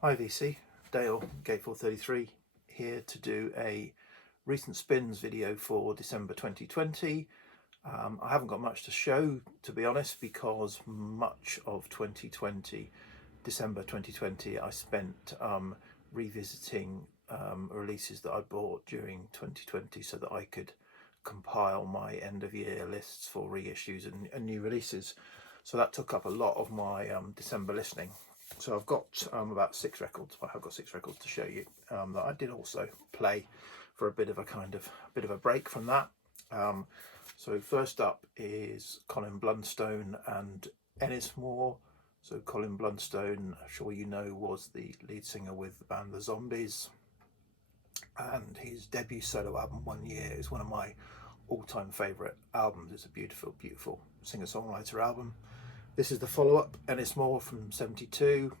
Hi VC, Dale, Gate433 here to do a recent spins video for December 2020. I haven't got much to show, to be honest, because much of December 2020, I spent revisiting releases that I bought during 2020 so that I could compile my end of year lists for reissues and new releases. So that took up a lot of my December listening. So I've got about 6 records. I have got 6 records to show you that I did also play for a bit of a break from that. So first up is Colin Blunstone and Ennismore. So Colin Blunstone, I'm sure you know, was the lead singer with the band The Zombies, and his debut solo album 1 Year is one of my all-time favourite albums. It's a beautiful, beautiful singer-songwriter album. This is the follow-up, Ennismore, from '72.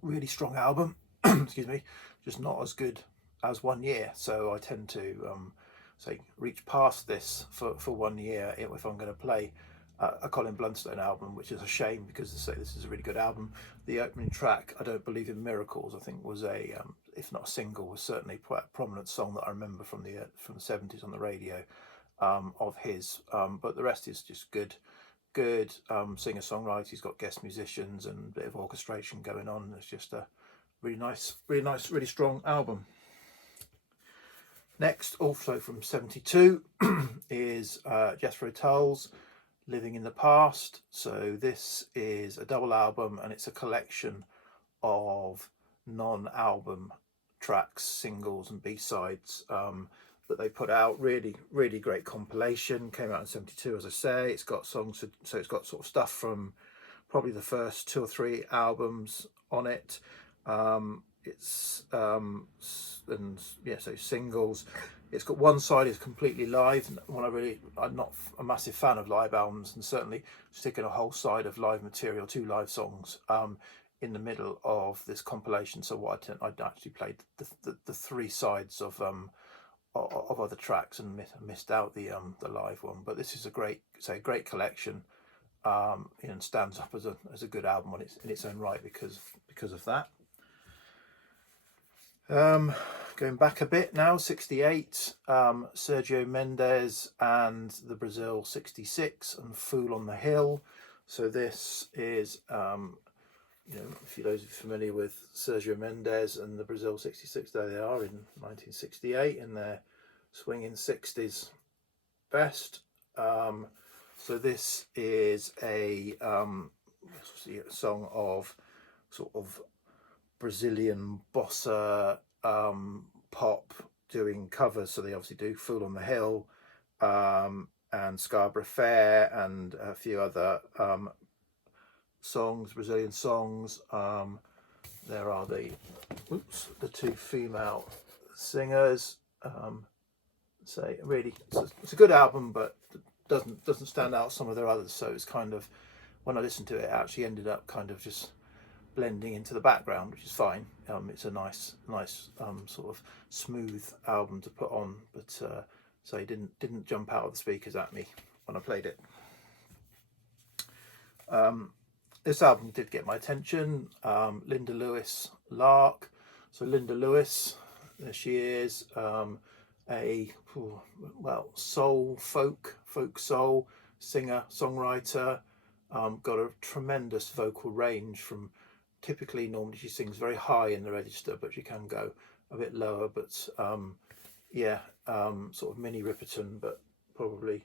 Really strong album, excuse me, just not as good as 1 Year. So I tend to say reach past this for 1 year if I'm going to play a Colin Blunstone album, which is a shame because to say this is a really good album. The opening track, I Don't Believe in Miracles, I think was a, if not a single, was certainly quite a prominent song that I remember from the 70s on the radio of his. But the rest is just good singer-songwriter. He's got guest musicians and a bit of orchestration going on. It's just a really nice, really strong album. Next, also from '72, is Jethro Tull's Living in the Past. So this is a double album and it's a collection of non-album tracks, singles and B-sides that they put out. Really great compilation. Came out in '72, as I say. It's got songs, so it's got sort of stuff from probably the first 2 or 3 albums on it. So singles. It's got one side is completely live. I'm not a massive fan of live albums, and certainly sticking a whole side of live material, 2 live songs in the middle of this compilation. So what I'd actually played the 3 sides of other tracks and missed out the live one. But this is a great collection, and stands up as a good album in its own right because of that. Going back a bit now, '68, Sergio Mendes and the Brazil '66 and Fool on the Hill. So this is, if those of you familiar with Sergio Mendes and the Brazil '66, there they are in 1968 in their swinging 60s best. So this is a song of sort of Brazilian bossa pop doing covers. So they obviously do Fool on the Hill and Scarborough Fair and a few other songs, Brazilian songs. There are the 2 female singers. So really, it's a good album, but doesn't stand out some of their others. So it's kind of, when I listened to it, it actually ended up kind of just blending into the background, which is fine. It's a nice sort of smooth album to put on, but so it didn't jump out of the speakers at me when I played it. This album did get my attention. Linda Lewis, Lark. So Linda Lewis, there she is, folk soul singer songwriter. Got a tremendous vocal range from normally she sings very high in the register, but she can go a bit lower. But sort of mini Ripperton, but probably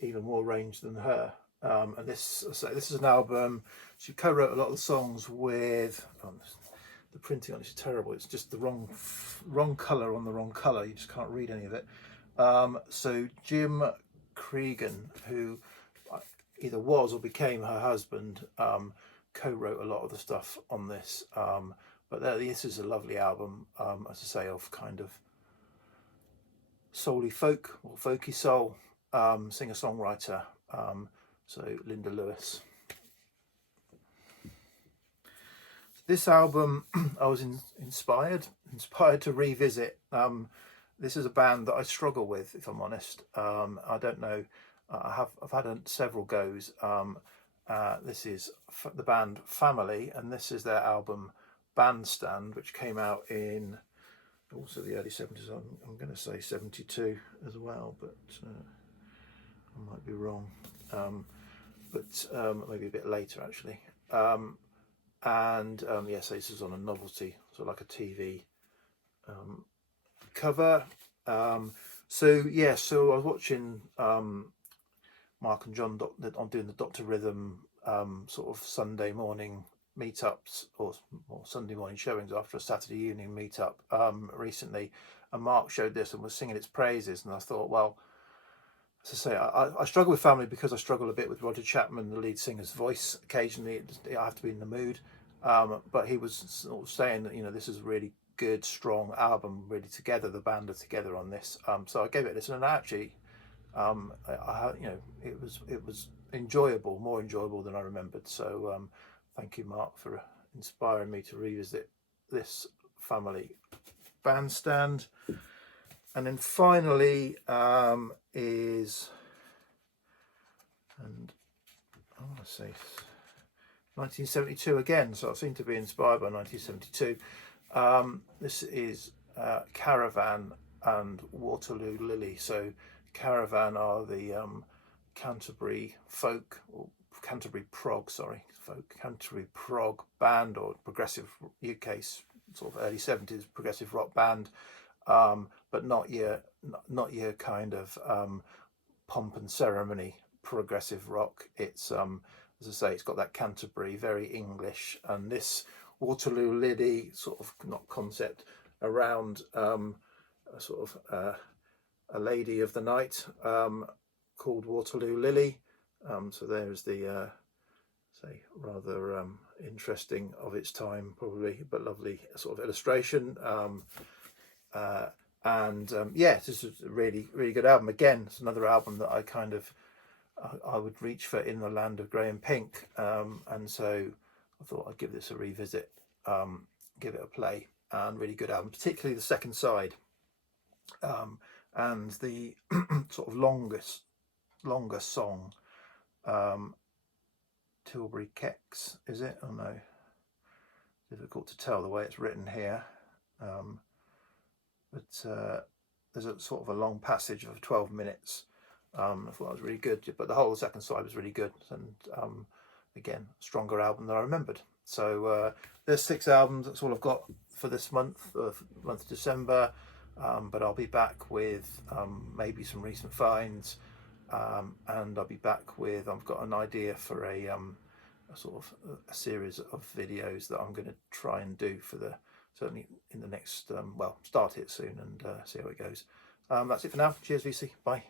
even more range than her. And this is an album. She co-wrote a lot of the songs with. The printing on it is terrible. It's just the wrong color on the wrong color. You just can't read any of it. So Jim Cregan, who either was or became her husband, co-wrote a lot of the stuff on this. But this is a lovely album, as I say, of kind of soul-y folk or folky soul singer-songwriter. So Linda Lewis. This album, I was inspired to revisit. This is a band that I struggle with, if I'm honest. I don't know. I've had several goes, This is the band Family, and this is their album Bandstand, which came out in also the early 70s. I'm going to say 72 as well, but I might be wrong. Maybe a bit later actually. Yes, this is on a novelty, so like a TV cover. So I was watching Mark and John on doing the Dr. Rhythm sort of Sunday morning meetups or Sunday morning showings after a Saturday evening meetup recently, and Mark showed this and was singing its praises, and I thought, well, as I say, I struggle with Family because I struggle a bit with Roger Chapman, the lead singer's voice. Occasionally I have to be in the mood, but he was sort of saying that, you know, this is a really good, strong album, really together. The band are together on this, so I gave it a listen, and actually, it was enjoyable, more enjoyable than I remembered. So thank you, Mark, for inspiring me to revisit this Family Bandstand. And then finally is, and I want to say 1972 again, so I seem to be inspired by 1972. This is Caravan and Waterloo Lily. So Caravan are the Canterbury prog band, or progressive UK sort of early 70s progressive rock band, but not your kind of pomp and ceremony progressive rock. It's as I say, it's got that Canterbury, very English, and this Waterloo Lily sort of not concept around a sort of a lady of the night called Waterloo Lily. So there's the say rather interesting of its time, probably, but lovely sort of illustration. This is a really, really good album. Again, it's another album that I would reach for in the land of grey and pink, and so I thought I'd give this a revisit, give it a play, and really good album, particularly the second side, and the sort of longer song, Tilbury Kecks, is it? Oh no, difficult to tell the way it's written here, but there's a sort of a long passage of 12 minutes. I thought that was really good, but the whole second side was really good, and again, stronger album than I remembered. So there's 6 albums. That's all I've got for this month, month of December. But I'll be back with maybe some recent finds, and I'll be back with, I've got an idea for a sort of a series of videos that I'm going to try and do for certainly in the next, start it soon and see how it goes. That's it for now. Cheers, VC. Bye.